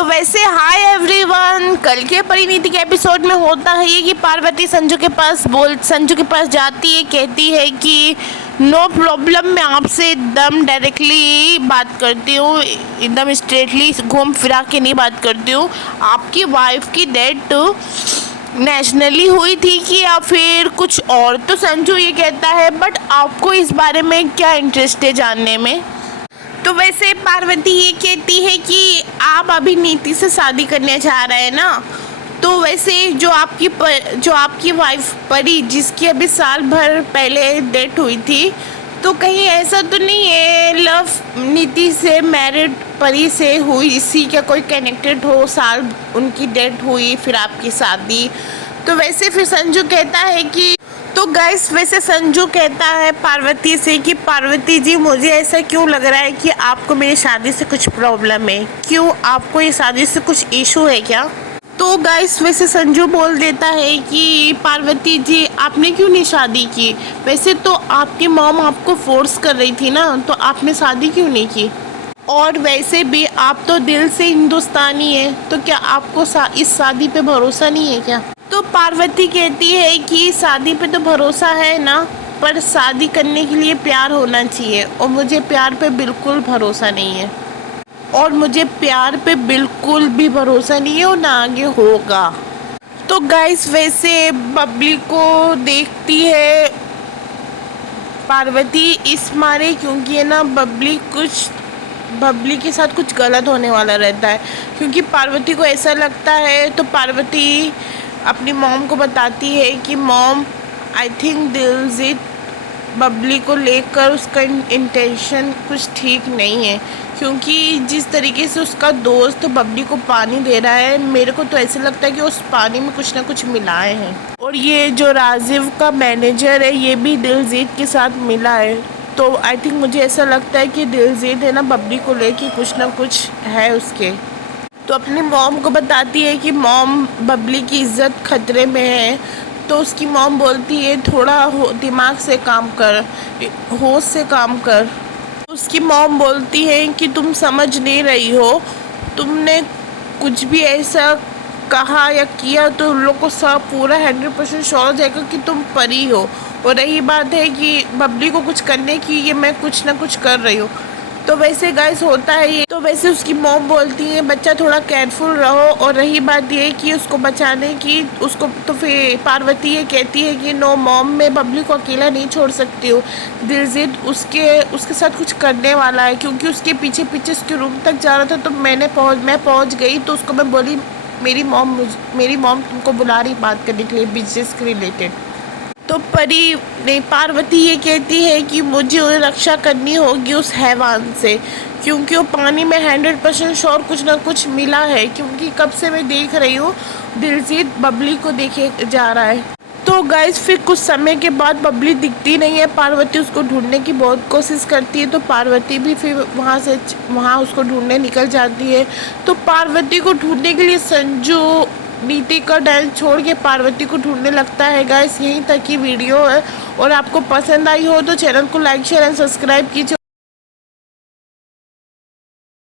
तो वैसे hi everyone, कल के परिणीति के एपिसोड में होता है ये कि पार्वती संजू के पास जाती है, कहती है कि नो प्रॉब्लम, मैं आपसे एकदम डायरेक्टली बात करती हूँ, एकदम स्ट्रेटली घूम फिरा के नहीं बात करती हूँ। आपकी वाइफ की डेथ नेशनली हुई थी कि या फिर कुछ और? तो संजू ये कहता है बट आपको इस बारे में क्या इंटरेस्ट है जानने में? तो वैसे पार्वती ये कहती है कि आप अभी नीति से शादी करने जा रहे हैं ना, तो वैसे जो आपकी वाइफ परी, जिसकी अभी साल भर पहले डेथ हुई थी, तो कहीं ऐसा तो नहीं है लव नीति से मैरिड परी से हुई, इसी का कोई कनेक्टेड हो, साल उनकी डेथ हुई फिर आपकी शादी? तो वैसे फिर संजू कहता है कि तो गाइस वैसे संजू कहता है पार्वती से कि पार्वती जी, मुझे ऐसा क्यों लग रहा है कि आपको मेरी शादी से कुछ प्रॉब्लम है, क्यों आपको ये शादी से कुछ इशू है क्या? तो गाइस वैसे संजू बोल देता है कि पार्वती जी, आपने क्यों नहीं शादी की? वैसे तो आपकी मॉम आपको फोर्स कर रही थी ना, तो आपने शादी क्यों नहीं की? और वैसे भी आप तो दिल से हिंदुस्तानी है, तो क्या आपको इस शादी पे भरोसा नहीं है क्या? तो पार्वती कहती है कि शादी पे तो भरोसा है ना, पर शादी करने के लिए प्यार होना चाहिए, और मुझे प्यार पे बिल्कुल भरोसा नहीं है, और मुझे प्यार पे बिल्कुल भी भरोसा नहीं है और ना आगे होगा। तो गाइस वैसे बबली को देखती है पार्वती इस मारे, क्योंकि है ना बबली के साथ कुछ गलत होने वाला रहता है, क्योंकि पार्वती को ऐसा लगता है। तो पार्वती अपनी मॉम को बताती है कि mom, I think Diljit Babli को लेकर उसका इंटेंशन कुछ ठीक नहीं है, क्योंकि जिस तरीके से उसका दोस्त बबली को पानी दे रहा है, मेरे को तो ऐसे लगता है कि उस पानी में कुछ ना कुछ मिलाए हैं। और ये जो राजीव का मैनेजर है, ये भी दिलजीत के साथ मिला है। तो आई थिंक मुझे ऐसा लगता है कि दिलजीत है ना बबली को लेके कुछ ना कुछ है उसके। तो अपनी मॉम को बताती है कि मॉम, बबली की इज्जत खतरे में है। तो उसकी मॉम बोलती है थोड़ा दिमाग से काम कर, होश से काम कर। उसकी मॉम बोलती है कि तुम समझ नहीं रही हो, तुमने कुछ भी ऐसा कहा या किया तो उन लोग को सब पूरा 100% श्योर हो जाएगा कि तुम परी हो। और रही बात है कि बबली को कुछ करने की, ये मैं कुछ ना कुछ कर रही हूँ। तो वैसे गाइस होता है ये। तो वैसे उसकी मॉम बोलती है बच्चा थोड़ा केयरफुल रहो। और रही बात ये कि उसको बचाने की, उसको तो फिर पार्वती ये कहती है कि नो मॉम, मैं बबली को अकेला नहीं छोड़ सकती हूँ, दिलजीत उसके साथ कुछ करने वाला है। क्योंकि उसके पीछे उसके रूम तक जा रहा था, तो मैं पहुँच गई। तो उसको मैं बोली मेरी मॉम तुमको बुला रही बात करने के लिए, बिजनेस के रिलेटेड। तो पार्वती ये कहती है कि मुझे रक्षा करनी होगी उस हैवान से, क्योंकि वो पानी में 100% श्योर कुछ ना कुछ मिला है। क्योंकि कब से मैं देख रही हूँ दिलजीत बबली को देखे जा रहा है। तो गाइस फिर कुछ समय के बाद बबली दिखती नहीं है। पार्वती उसको ढूंढने की बहुत कोशिश करती है, तो पार्वती भी फिर वहाँ उसको ढूंढने निकल जाती है। तो पार्वती को ढूंढने के लिए संजू नीति का डांस छोड़ के पार्वती को ढूंढने लगता है। गाइस यहीं तक की वीडियो है, और आपको पसंद आई हो तो चैनल को लाइक शेयर एंड सब्सक्राइब कीजिए।